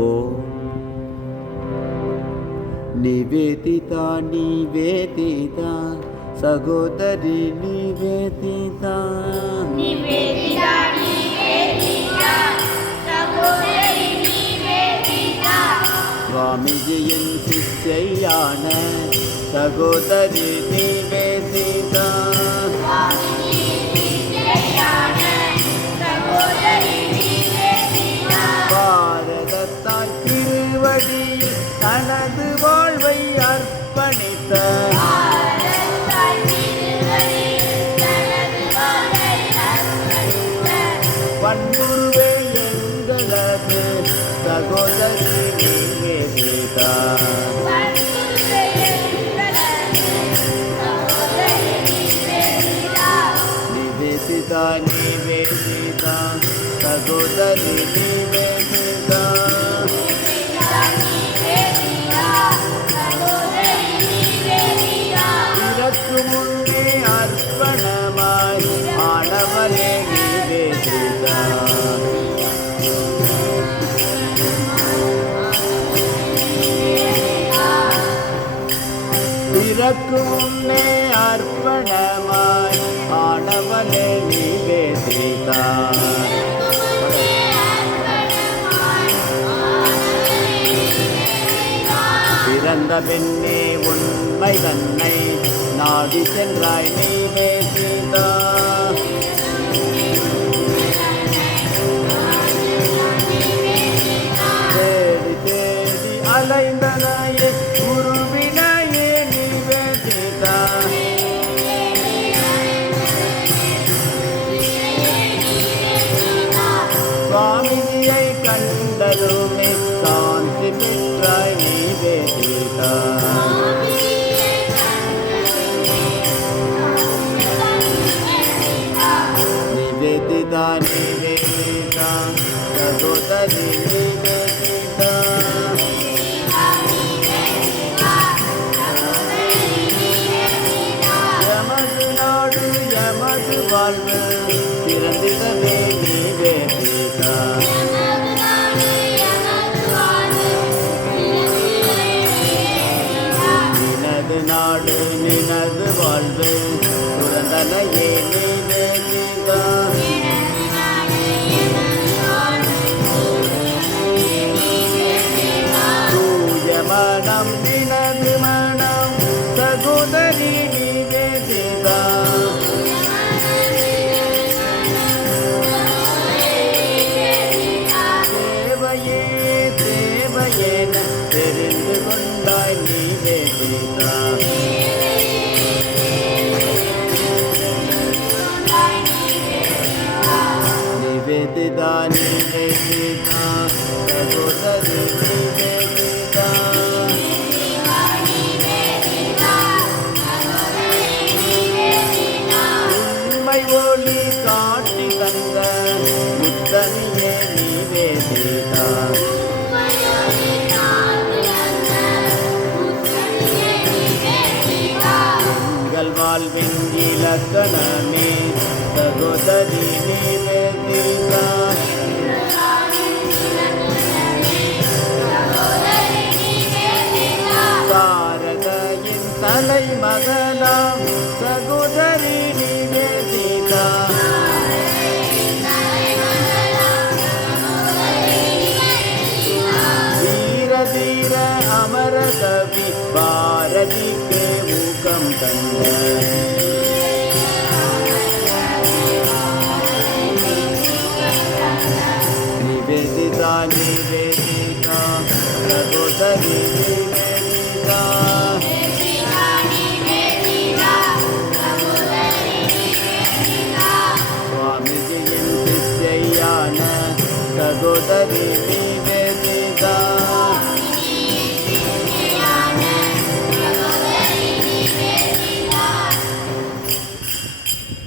ఓం నివేదిత నివేదిత సహోదరి నివేదిత నివేదిత నివేదిత సహోదరి నివేదిత స్వామిజీயின் சிஷ்யையான சகோதரி நிவேதித பாரதத்தாய் திருவடியில் தனது வாழ்வை அர்ப்பணித்த பண்புருவே எங்களது சகோதரி நிவேதிதா நிவேதிதா நிவேதிதா சகோதரி நிவேதிதா இதற்கு முன்னே அர்ப்பணமாய் ஆனவரே நிவேதிதா இதற்கு முன்னே அர்ப்பணமாய் ஆனவரே நிவேதிதா பிறந்த பெண்ணே உண்மை தன்னை நாடி சென்றாய் நிவேதிதா தேடி தேடி அலைந்தனாயே குருவினாயே நிவேதிதா சுவாமிஜியை கண்டதுமே சாந்தி பெற்றாய் நிவேதிதா நிவேதிதா நிவேதிதா சகோதரி நிவேதிதா எமது நாடு எமது வாழ்வு சிறந்திடவே நிவேதிதா நினது நாடு நினது வாழ்வு சுரந்தனையே நிவேதிதா தூய மனம் நினது மனம் சகோதரி நிவேதிதா தேவையே தேவையென தெரிந்து கொண்டாய் நிவேதிதா நிவேதிதா நிவேதிதா சகோதரி நிவேதிதா உண்மை ஒளி காட்டி தந்த முத்தனியே நிவேதிதா எங்கள் வாழ்வின் இலக்கணமே சகோதரி நிவேதிதா பாரதியின் தலைமகளாம் சகோதரி நிவேதிதா தீர தீர அமர கவி பாரதிக்கு ஊக்கம் தந்த நிவேதிதா நிவேதிதா சகோதரி நிவேதிதா சுவாமிஜியின் சிஷ்யையான சகோதரி நிவேதிதா